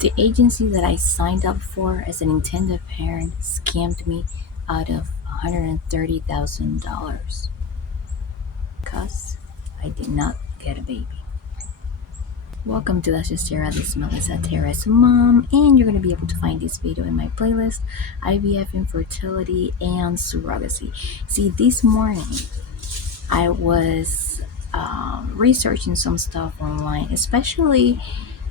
The agency that I signed up for as an intended parent scammed me out of $130,000 because I did not get a baby. Welcome to Let's Just Stare at This Melissa Terrace Mom, and you're going to be able to find this video in my playlist IVF, infertility, and surrogacy. See, this morning I was researching some stuff online, especially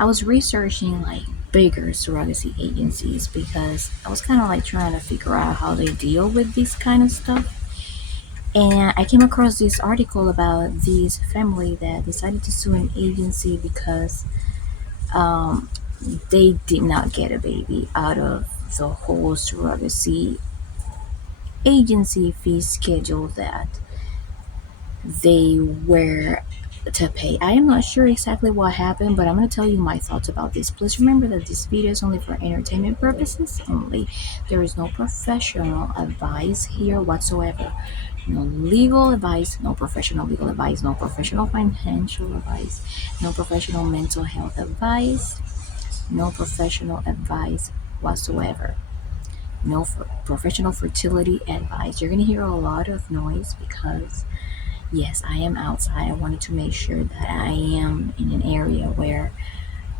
I was researching like bigger surrogacy agencies because I was kind of like trying to figure out how they deal with this kind of stuff. And I came across this article about this family that decided to sue an agency because um, they did not get a baby out of the whole surrogacy agency fee schedule that they were to pay. I am not sure exactly what happened, but I'm going to tell you my thoughts about this. Please remember that this video is only for entertainment purposes only. There is no professional advice here whatsoever. No legal advice, no professional legal advice, no professional financial advice, no professional mental health advice, no professional advice whatsoever. No professional fertility advice. You're going to hear a lot of noise because yes, I am outside. I wanted to make sure that I am in an area where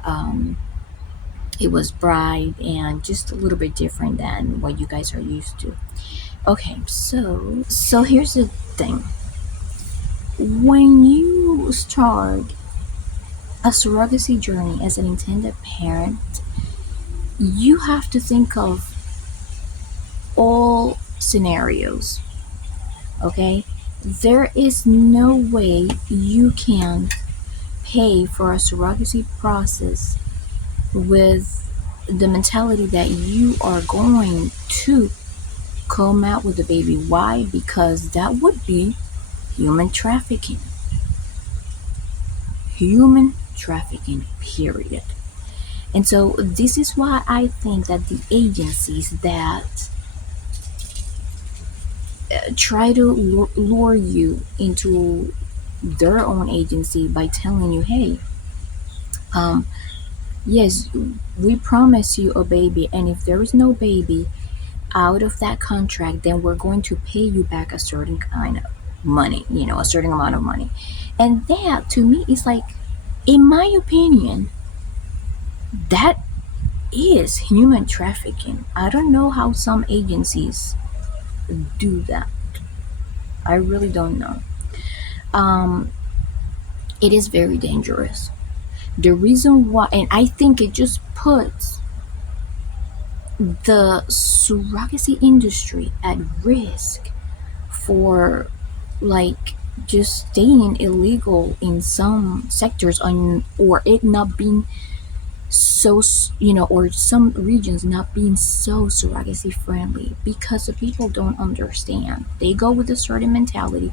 um, it was bright and just a little bit different than what you guys are used to. Okay, so here's the thing. When you start a surrogacy journey as an intended parent, you have to think of all scenarios. Okay, there is no way you can pay for a surrogacy process with the mentality that you are going to come out with a baby. Why? Because that would be human trafficking. Human trafficking, period. And so this is why I think that the agencies that try to lure you into their own agency by telling you, hey, um, yes, we promise you a baby, and if there is no baby out of that contract, then we're going to pay you back a certain kind of money, a certain amount of money. And that to me is like, in my opinion, that is human trafficking. I don't know how some agencies do that. I really don't know. Um, it is very dangerous. The reason why, and I think it just puts the surrogacy industry at risk for like just staying illegal in some sectors or it not being so or some regions not being so surrogacy friendly because the people don't understand. They go with a certain mentality,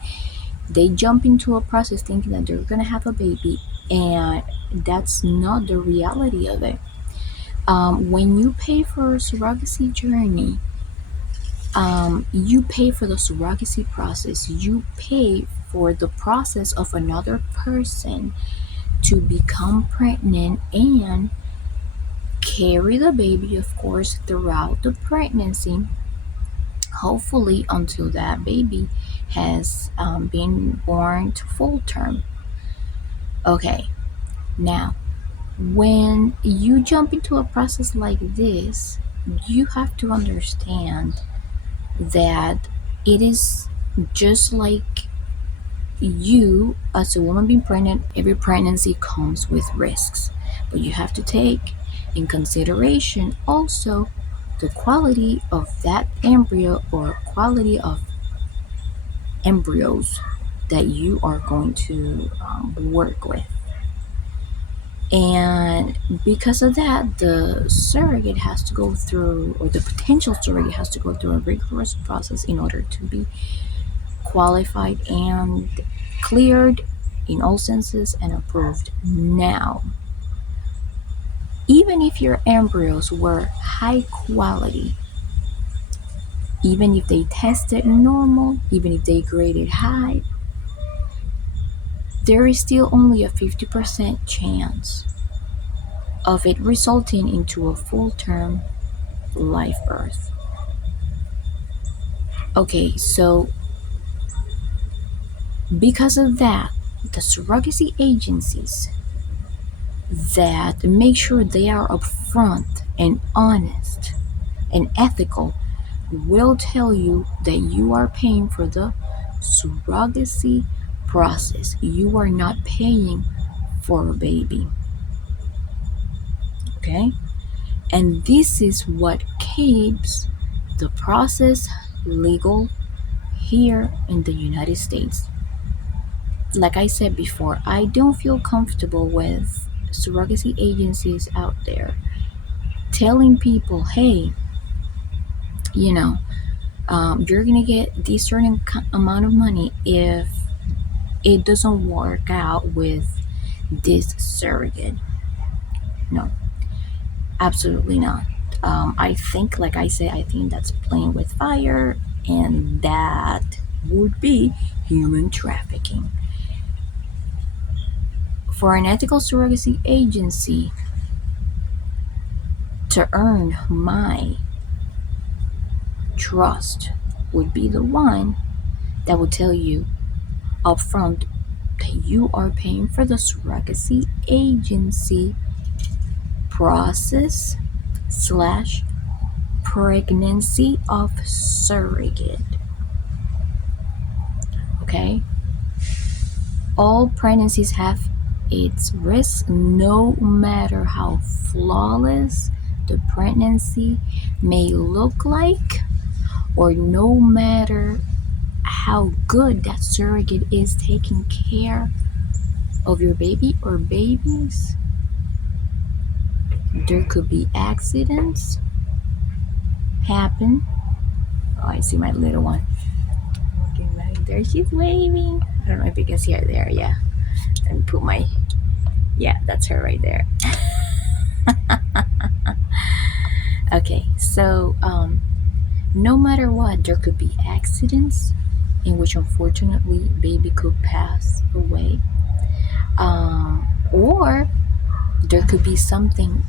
they jump into a process thinking that they're gonna have a baby, and that's not the reality of it. When you pay for a surrogacy journey, you pay for the surrogacy process. You pay for the process of another person to become pregnant and carry the baby, of course, throughout the pregnancy, hopefully until that baby has been born to full term. Okay, now when you jump into a process like this, you have to understand that it is just like you as a woman being pregnant. Every pregnancy comes with risks, but you have to take in consideration also the quality of that embryo or quality of embryos that you are going to work with. And because of that, the surrogate has to go through, or the potential surrogate has to go through a rigorous process in order to be qualified and cleared in all senses and approved. Now, even if your embryos were high quality, even if they tested normal, even if they graded high, there is still only a 50% chance of it resulting into a full-term live birth. Okay, so because of that, the surrogacy agencies that make sure they are upfront and honest and ethical will tell you that you are paying for the surrogacy process. You are not paying for a baby. Okay? And this is what keeps the process legal here in the United States. Like I said before, I don't feel comfortable with surrogacy agencies out there telling people, hey, you know, you're gonna get this certain amount of money if it doesn't work out with this surrogate. No, absolutely not. I think, like I say, I think that's playing with fire, and that would be human trafficking. For an ethical surrogacy agency to earn my trust would be the one that would tell you upfront that you are paying for the surrogacy agency process slash pregnancy of surrogate. Okay? All pregnancies have its risks, no matter how flawless the pregnancy may look like, or no matter how good that surrogate is taking care of your baby or babies. There could be accidents happen. Oh, I see my little one. Okay, right there. She's waving. I don't know if you can see her there. Yeah. And put my, yeah, that's her right there. Okay, so no matter what, there could be accidents in which unfortunately baby could pass away, or there could be something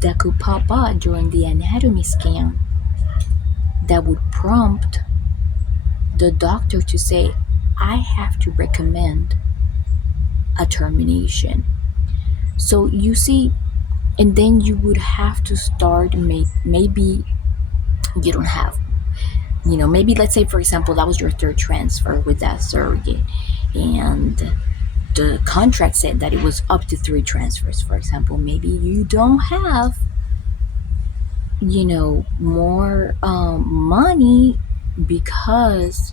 that could pop up during the anatomy scan that would prompt the doctor to say, I have to recommend a termination. So you see, and then you would have to start, maybe you don't have, maybe let's say, for example, that was your third transfer with that surrogate, and the contract said that it was up to 3 transfers, for example. Maybe you don't have, more money because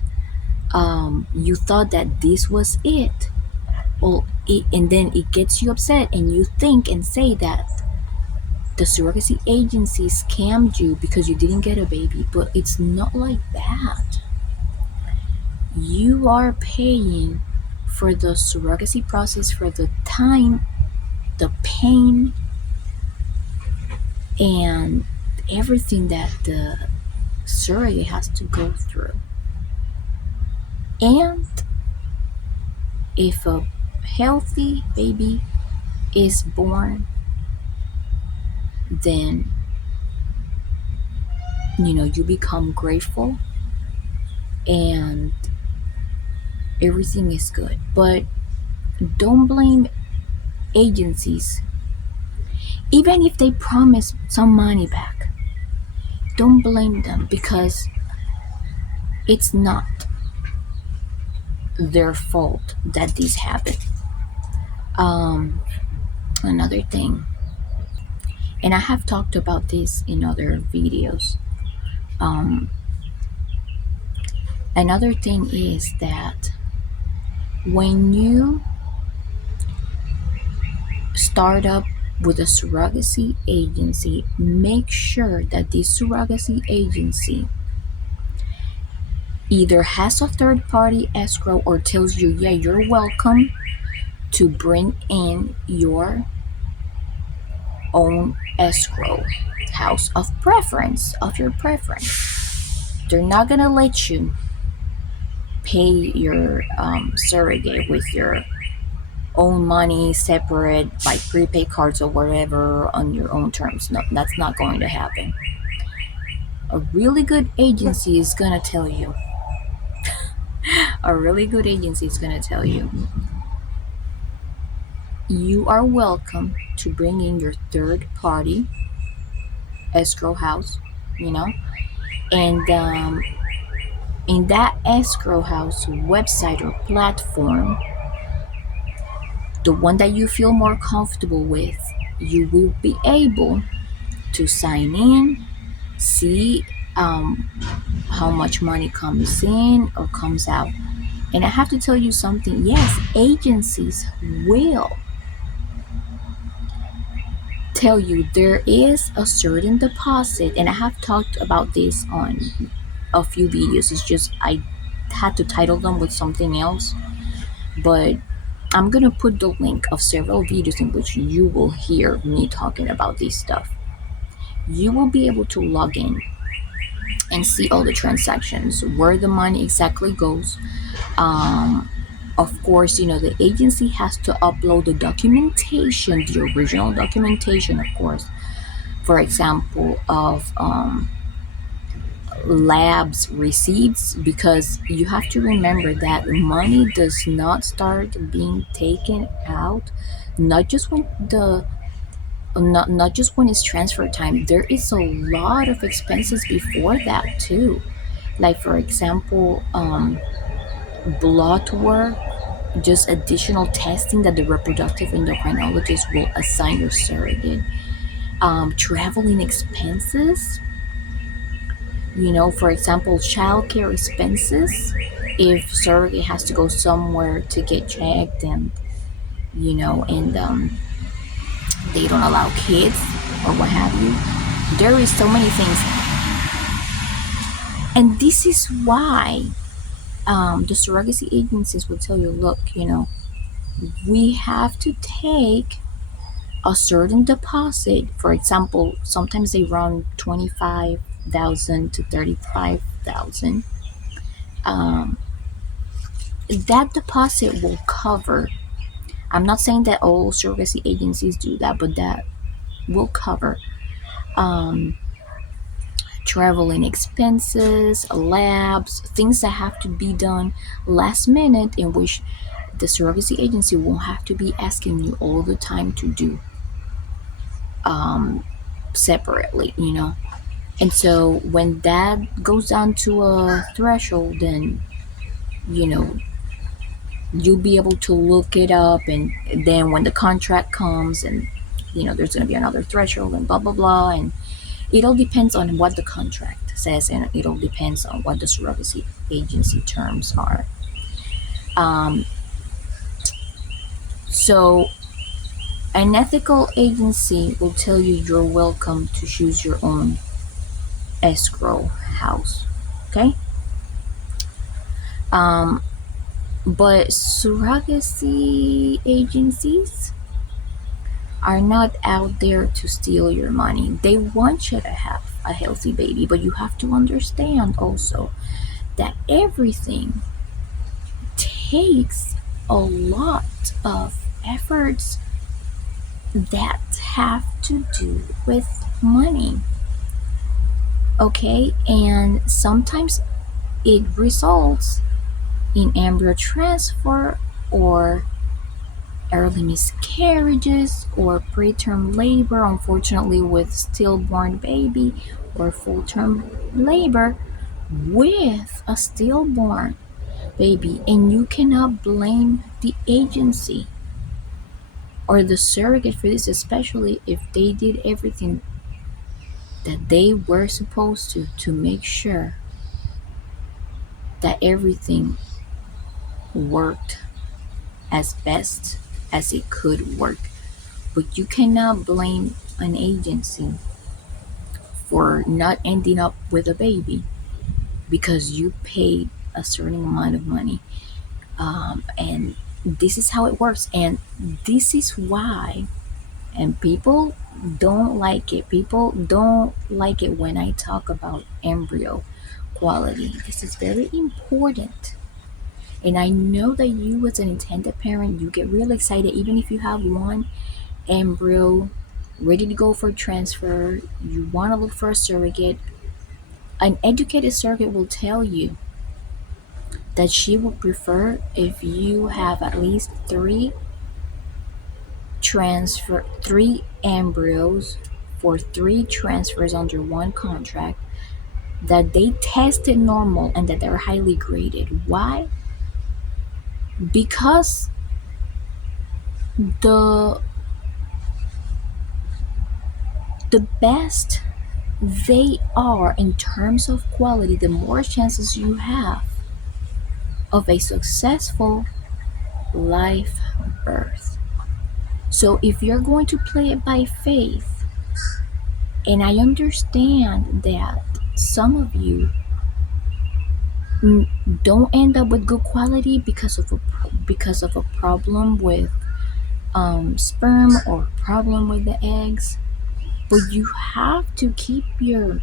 you thought that this was it. Well, and then it gets you upset, and you think and say that the surrogacy agency scammed you because you didn't get a baby. But it's not like that. You are paying for the surrogacy process, for the time, the pain, and everything that the surrogate has to go through. And if a healthy baby is born, then you become grateful and everything is good. But don't blame agencies. Even if they promise some money back, don't blame them, because it's not their fault that this happened. Another thing, and I have talked about this in other videos, another thing is that when you start up with a surrogacy agency, make sure that this surrogacy agency either has a third party escrow or tells you, yeah, you're welcome to bring in your own escrow house of preference, of your preference. They're not gonna let you pay your surrogate with your own money separate by prepaid cards or whatever on your own terms. No, that's not going to happen. A really good agency is going to tell you. A really good agency is going to tell you. You are welcome to bring in your third party escrow house, you know, and in that escrow house website or platform, the one that you feel more comfortable with, you will be able to sign in, see how much money comes in or comes out. And I have to tell you something, yes, agencies will tell you there is a certain deposit, and I have talked about this on a few videos. It's just I had to title them with something else, but I'm gonna put the link of several videos in which you will hear me talking about this stuff. You will be able to log in and see all the transactions, where the money exactly goes. um, of course, the agency has to upload the documentation, the original documentation, of course, for example, of labs receipts, because you have to remember that money does not start being taken out not just when the not just when it's transfer time. There is a lot of expenses before that too, like for example, blood work, just additional testing that the reproductive endocrinologist will assign your surrogate, traveling expenses, for example, childcare expenses. If surrogate has to go somewhere to get checked, and they don't allow kids or what have you, there is so many things. And this is why the surrogacy agencies will tell you, look, we have to take a certain deposit. For example, sometimes they run 25,000 to 35,000. Um, that deposit will cover. I'm not saying that all surrogacy agencies do that, but that will cover um, traveling expenses, labs, things that have to be done last minute, in which the surrogacy agency won't have to be asking you all the time to do separately. And so when that goes down to a threshold, then you know you'll be able to look it up, and then when the contract comes, and there's going to be another threshold and blah blah blah, and it all depends on what the contract says, and it all depends on what the surrogacy agency terms are. um, so an ethical agency will tell you you're welcome to choose your own escrow house. Okay. um, but surrogacy agencies are not out there to steal your money. They want you to have a healthy baby, but you have to understand also that everything takes a lot of efforts that have to do with money. Okay, and sometimes it results in embryo transfer, or early miscarriages, or preterm labor, unfortunately, with stillborn baby, or full term labor with a stillborn baby. And you cannot blame the agency or the surrogate for this, especially if they did everything that they were supposed to make sure that everything worked as best as it could work. But you cannot blame an agency for not ending up with a baby because you paid a certain amount of money. And this is how it works. And this is why, and people don't like it. People don't like it when I talk about embryo quality. This is very important. And I know that you, as an intended parent, you get really excited even if you have one embryo ready to go for transfer. You want to look for a surrogate. An educated surrogate will tell you that she would prefer if you have at least three embryos for three transfers under one contract, that they tested normal and that they're highly graded. Why? Because the the best they are in terms of quality, the more chances you have of a successful live birth. So if you're going to play it by faith, and I understand that some of you don't end up with good quality because of a problem with sperm or problem with the eggs, but you have to keep your,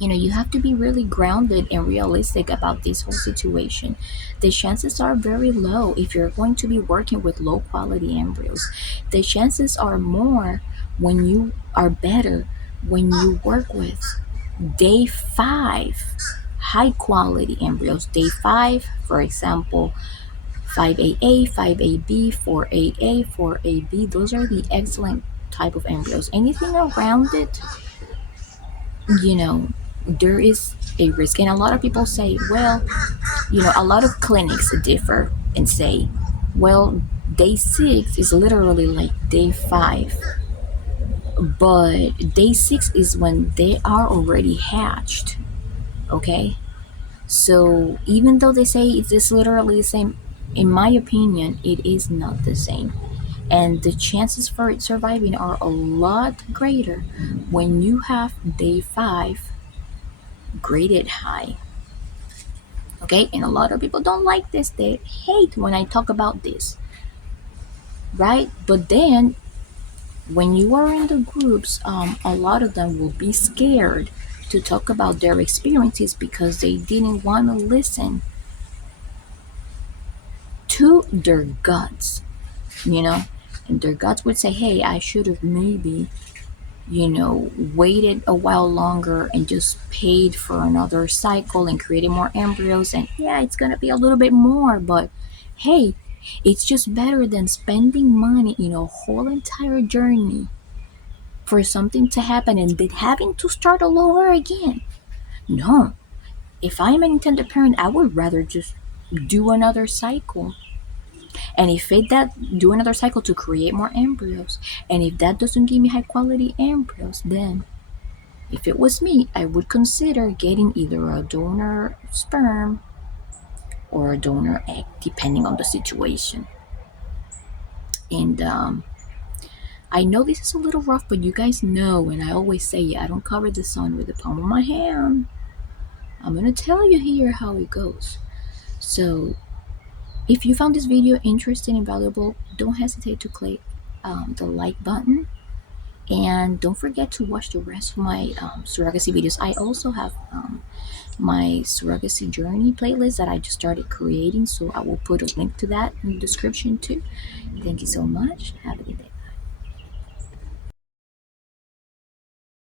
you have to be really grounded and realistic about this whole situation. The chances are very low if you're going to be working with low quality embryos. The chances are more when you are better when you work with day 5 high quality embryos. Day 5, for example, 5AA, 5AB, 4AA, 4AB, those are the excellent type of embryos. Anything around it, you know, there is a risk. And a lot of people say, well, a lot of clinics differ and say, well, day 6 is literally like day 5, but day 6 is when they are already hatched. Okay. So even though they say it's literally the same, in my opinion, it is not the same. And the chances for it surviving are a lot greater when you have day 5 graded high. Okay, and a lot of people don't like this. They hate when I talk about this, right? But then when you are in the groups, a lot of them will be scared to talk about their experiences because they didn't want to listen to their guts, you know? And their guts would say, hey, I should have maybe, waited a while longer and just paid for another cycle and created more embryos. And yeah, it's going to be a little bit more, but hey, it's just better than spending money in a whole entire journey for something to happen and then having to start all over again. No, if I'm an intended parent, I would rather just do another cycle. And if it that do another cycle to create more embryos. And if that doesn't give me high quality embryos, then if it was me, I would consider getting either a donor sperm or a donor egg, depending on the situation. And I know this is a little rough, but you guys know, and I always say, I don't cover the sun with the palm of my hand. I'm going to tell you here how it goes. So if you found this video interesting and valuable, don't hesitate to click the like button. And don't forget to watch the rest of my surrogacy videos. I also have my surrogacy journey playlist that I just started creating, so I will put a link to that in the description too. Thank you so much. Have a good day.